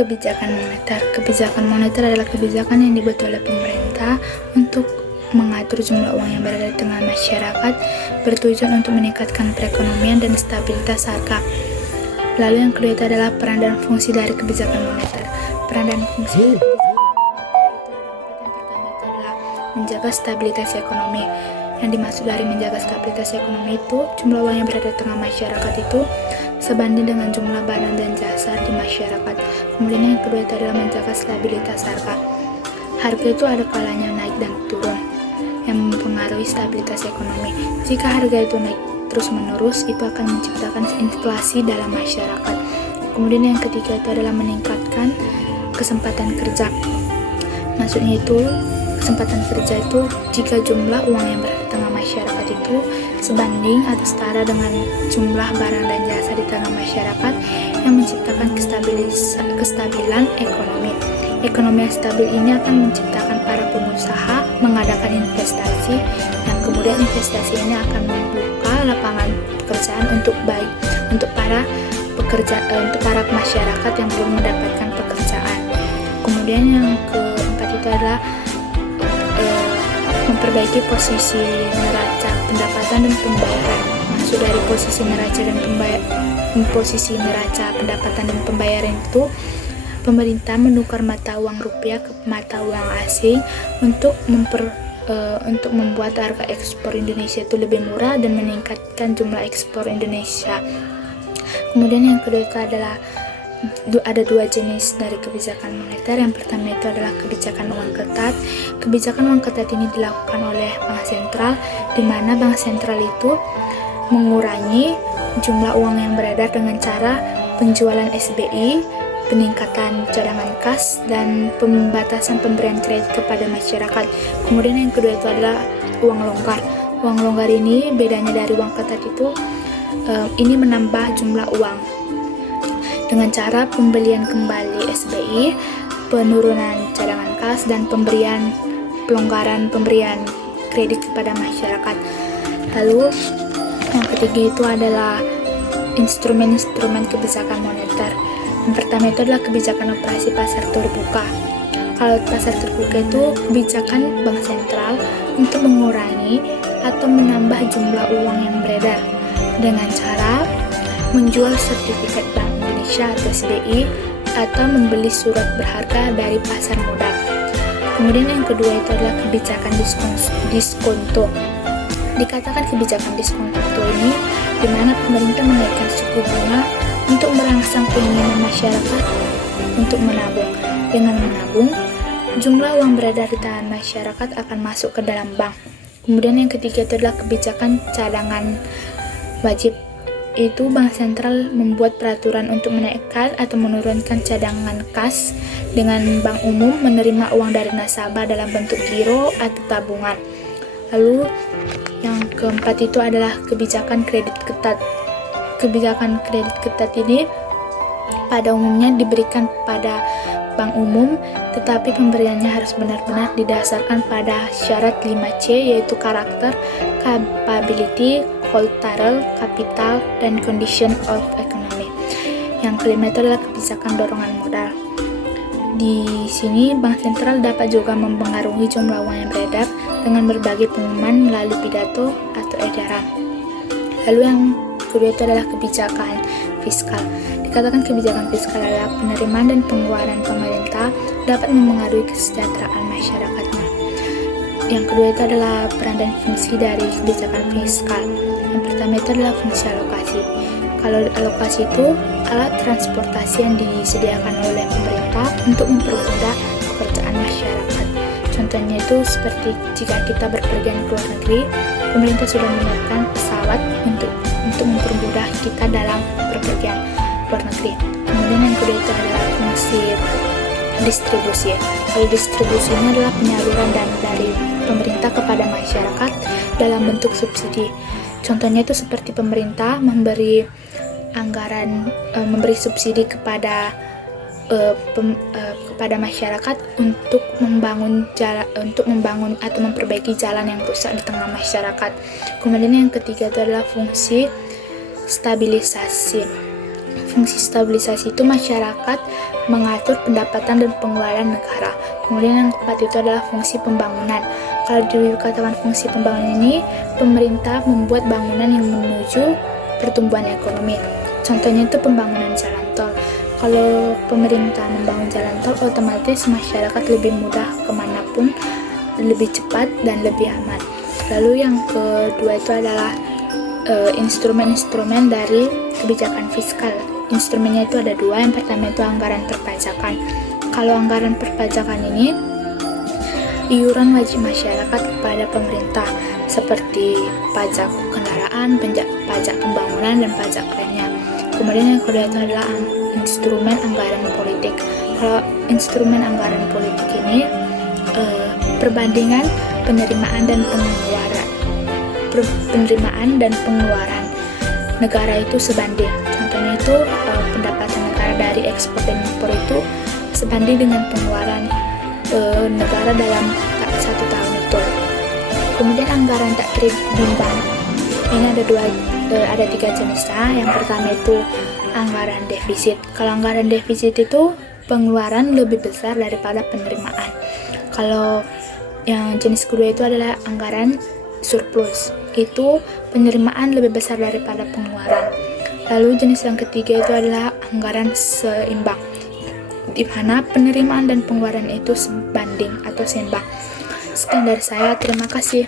Kebijakan moneter. Kebijakan moneter adalah kebijakan yang dibuat oleh pemerintah untuk mengatur jumlah uang yang berada di tengah masyarakat, bertujuan untuk meningkatkan perekonomian dan stabilitas harga. Lalu yang kedua itu adalah peran dan fungsi dari kebijakan moneter. Peran dan fungsi dari kebijakan moneter itu ada 4. Yang pertama itu adalah menjaga stabilitas ekonomi. Yang dimaksud dari menjaga stabilitas ekonomi itu jumlah uang yang berada di tengah masyarakat itu sebanding dengan jumlah barang dan jasa di masyarakat. Kemudian yang kedua itu adalah menjaga stabilitas harga. Harga itu ada kalanya naik dan turun yang mempengaruhi stabilitas ekonomi. Jika harga itu naik terus-menerus, itu akan menciptakan inflasi dalam masyarakat. Kemudian yang ketiga itu adalah meningkatkan kesempatan kerja. Maksudnya itu kesempatan kerja itu jika jumlah uang yang berada di tengah masyarakat itu sebanding atau setara dengan jumlah barang dan jasa di tengah masyarakat yang menciptakan kestabilan ekonomi. Ekonomi yang stabil ini akan menciptakan para pengusaha mengadakan investasi, dan kemudian investasi ini akan membuka lapangan pekerjaan untuk para masyarakat yang belum mendapatkan pekerjaan. Kemudian yang keempat itu adalah memperbaiki posisi neraca pendapatan dan pembayaran. Maksud dari posisi neraca pendapatan dan pembayaran itu, pemerintah menukar mata uang rupiah ke mata uang asing untuk membuat harga ekspor Indonesia itu lebih murah dan meningkatkan jumlah ekspor Indonesia. Kemudian yang kedua itu adalah ada 2 jenis dari kebijakan moneter. Yang pertama itu adalah kebijakan uang ketat. Kebijakan uang ketat ini dilakukan oleh Bank Sentral, di mana Bank Sentral itu mengurangi jumlah uang yang beredar dengan cara penjualan SBI, peningkatan cadangan kas, dan pembatasan pemberian kredit kepada masyarakat. Kemudian yang kedua itu adalah uang longgar. Uang longgar ini bedanya dari uang ketat itu ini menambah jumlah uang dengan cara pembelian kembali SBI, penurunan cadangan kas, dan pelonggaran pemberian kredit kepada masyarakat. Lalu yang ketiga itu adalah instrumen-instrumen kebijakan moneter. Yang pertama itu adalah kebijakan operasi pasar terbuka. Kalau pasar terbuka itu kebijakan Bank Sentral untuk mengurangi atau menambah jumlah uang yang beredar dengan cara menjual sertifikat Bank Indonesia atau SBI atau membeli surat berharga dari pasar modal. Kemudian yang kedua itu adalah kebijakan diskonto. Dikatakan kebijakan diskonto ini di mana pemerintah menaikkan suku bunga untuk merangsang keinginan masyarakat untuk menabung. Dengan menabung, jumlah uang beredar di tangan masyarakat akan masuk ke dalam bank. Kemudian yang ketiga itu adalah kebijakan cadangan wajib. Itu Bank Sentral membuat peraturan untuk menaikkan atau menurunkan cadangan kas dengan bank umum menerima uang dari nasabah dalam bentuk giro atau tabungan. Lalu yang keempat itu adalah kebijakan kredit ketat. Kebijakan kredit ketat ini pada umumnya diberikan pada bank umum, tetapi pemberiannya harus benar-benar didasarkan pada syarat 5C, yaitu karakter, capability, collateral, capital, dan condition of economy. Yang kelima itu adalah kebijakan dorongan modal. Di sini Bank Sentral dapat juga mempengaruhi jumlah uang yang beredar dengan berbagai pengumuman melalui pidato atau edaran. Lalu yang kedua itu adalah kebijakan fiskal. Dikatakan kebijakan fiskal adalah penerimaan dan pengeluaran pemerintah dapat mempengaruhi kesejahteraan masyarakatnya. Yang kedua itu adalah peran dan fungsi dari kebijakan fiskal. Yang pertama itu adalah fungsi alokasi. Kalau alokasi itu alat transportasi yang disediakan oleh pemerintah untuk mempermudah pekerjaan masyarakat. Contohnya itu seperti jika kita berpergian ke luar negeri, pemerintah sudah menyiapkan pesawat untuk mempermudah kita dalam berpergian luar negeri. Kemudian yang kedua itu adalah fungsi distribusi. Kalau distribusi ini adalah penyaluran dana dari pemerintah kepada masyarakat dalam bentuk subsidi. Contohnya itu seperti pemerintah memberi subsidi kepada masyarakat untuk membangun atau memperbaiki jalan yang rusak di tengah masyarakat. Kemudian yang ketiga itu adalah fungsi stabilisasi. fungsi stabilisasi itu masyarakat mengatur pendapatan dan pengeluaran negara. Kemudian yang keempat itu adalah fungsi pembangunan. Kalau dikatakan fungsi pembangunan ini, pemerintah membuat bangunan yang menuju pertumbuhan ekonomi. Contohnya itu pembangunan jalan tol. Kalau pemerintah membangun jalan tol, otomatis masyarakat lebih mudah kemanapun, lebih cepat dan lebih aman. Lalu yang kedua itu adalah instrumen-instrumen dari kebijakan fiskal. Instrumennya itu ada dua. Yang pertama itu anggaran perpajakan. Kalau anggaran perpajakan ini iuran wajib masyarakat kepada pemerintah seperti pajak kendaraan, pajak pembangunan, dan pajak lainnya. Kemudian yang kedua itu adalah instrumen anggaran politik. Kalau instrumen anggaran politik ini perbandingan penerimaan dan pengeluaran negara itu sebanding. Contohnya itu pendapatan negara dari ekspor dan impor itu sebanding dengan pengeluaran negara dalam satu tahun itu. Kemudian anggaran tak terimbang ini ada tiga jenisnya. Yang pertama itu anggaran defisit. Kalau anggaran defisit itu pengeluaran lebih besar daripada penerimaan. Kalau yang jenis kedua itu adalah anggaran surplus. Itu penerimaan lebih besar daripada pengeluaran. Lalu jenis yang ketiga itu adalah anggaran seimbang, di mana penerimaan dan pengeluaran itu sebanding atau seimbang. Sekian dari saya, terima kasih.